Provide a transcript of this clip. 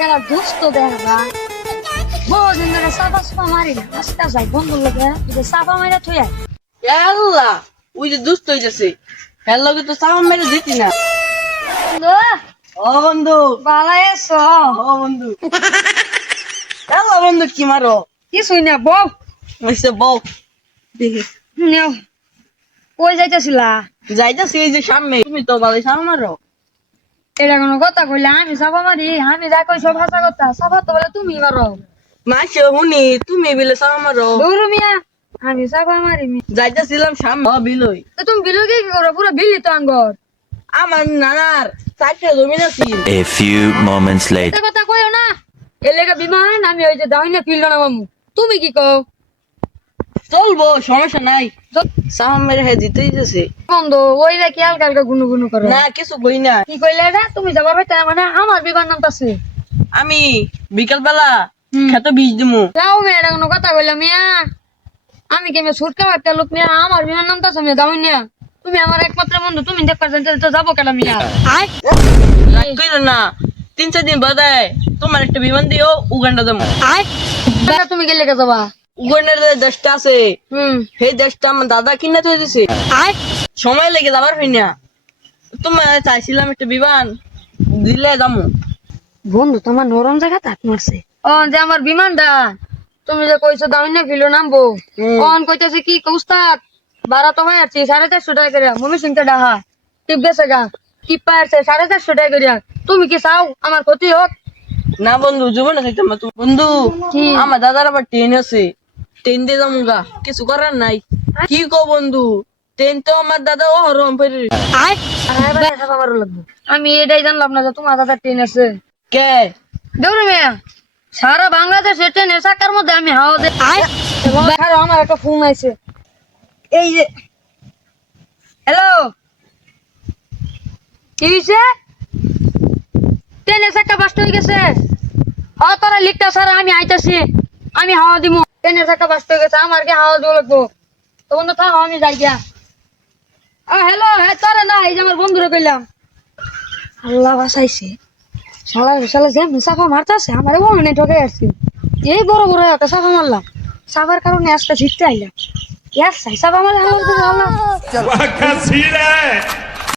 গেল দুষ্ট দেখা বহুদিন ধরে সাফা সাফা মারি না আজকাল যাই বন্ধুর লোকে সাফা মারা থুই আল্লাহ ওই যে দুষ্ট হইতেছে হের লগে তো সামান মেরে দিতি না ও বন্ধু ভালো আছো ও বন্ধু আল্লাহ বন্ধু কি মারো কিছুই না বউ হইছে বউ দেখি নেও কই যাইতেছিলা যাইতাছি এই যে সামনে তুমি তো ভালো সামান মারো এটা কোনো কথা কইলে আমি সাফা মারি আমি যা কই সব হাসা কথা সাফা তো বলে তুমি মারো মাসে শুনি তুমি বিলে সামান মারো দৌড়ু মিয়া আমি সাফা মারি যাইতাছিলাম সামনে বিলই তো তুমি বিলো কি করো পুরো বিলি তো আঙ্গর আমার নানার চারটে জমি আছে A few moments later. এটা কথা কইও না এলাকা বিমান আমি ওই যে দাইনে ফিল্ড না মামু তুমি কি কও চলবো সমস্যা নাই সামান মেরে হে দিতেই যাচ্ছে বন্ধু ওই যে কি হালকা হালকা গুনু গুনু করে না কিছু কই না কি কইলে এটা তুমি যাবার হইতে মানে আমার বিবার নাম পাচ্ছে আমি বিকাল বেলা খেতে বীজ দিমু যাও মেয়ে এটা কোনো কথা কইলাম মিয়া আমি কেমন সুটকা বাড়তে লোক মিয়া আমার বিমান নাম পাচ্ছে মিয়া দাও না তুমি আমার একমাত্র বন্ধু তুমি দেখবার জানতে তো যাবো কেন মিয়া আয় রাগ কইরো না 3-4 দিন বাদে তোমার একটা বিমান দিও উগান্ডা যাবো আয় তুমি গেলে কে যাবা উগান্ডার যে দেশটা আছে হুম সেই দেশটা আমার দাদা কিনে তো দিছে আয় সময় লেগে যাবার হয় না তোমার চাইছিলাম একটা বিমান দিলে যাবো বন্ধু তোমার নরম জায়গা তাক মারছে ও যে আমার বিমানটা তুমি যে কইছো দাও না ফিলো নামবো কোন কইতাছে কি উস্তাদ বারা তো হয় আছে 450 টাকা করে মমি সিংটা ডাহা টিপ গেছে গা টিপ পারছে 450 টাকা করে তুমি কি চাও আমার ক্ষতি হোক না বন্ধু জীবনে খাইতাম না তুমি বন্ধু কি? আমার দাদার আবার ট্রেন আছে ট্রেন দিয়ে যাবো গা কিছু করার নাই কি কো বন্ধু ট্রেন তো আমার দাদা ও হরম ফেরে আয় আরে সাফা মারো লাগবে আমি এটাই জানলাম না যে তোমার দাদা ট্রেন আছে কে দৌড়ে মিয়া সারা বাংলাদেশে ট্রেনের চাকার মধ্যে আমি হাওয়া দে আয় দেখারো আমার একটা ফোন আইছে এই যে হ্যালো কি হইছে ট্রেনের চাকা বাস্ট হয়ে গেছে হ্যাঁ তোরা লিখটা স্যার আমি আইতাছি আমি হাওয়া দিমু ট্রেনের চাকা বাস্ট হয়ে গেছে আমার কি হাওয়া দেওয়া লাগবো তো বন্ধু থাক আমি যাই গিয়া হ্যালো হ্যাঁ তোরা না এই যে আমার বন্ধুরে কইলাম আল্লাহ বাসাইছে শালা শালা যে মুসাফা মারতাছে আমার মনে ঠকে আসছে এই বড় বড় একটা সাফা মারলাম সাফার কারণে আজকে জিততে আইলাম ইয়ার সাফা মারলাম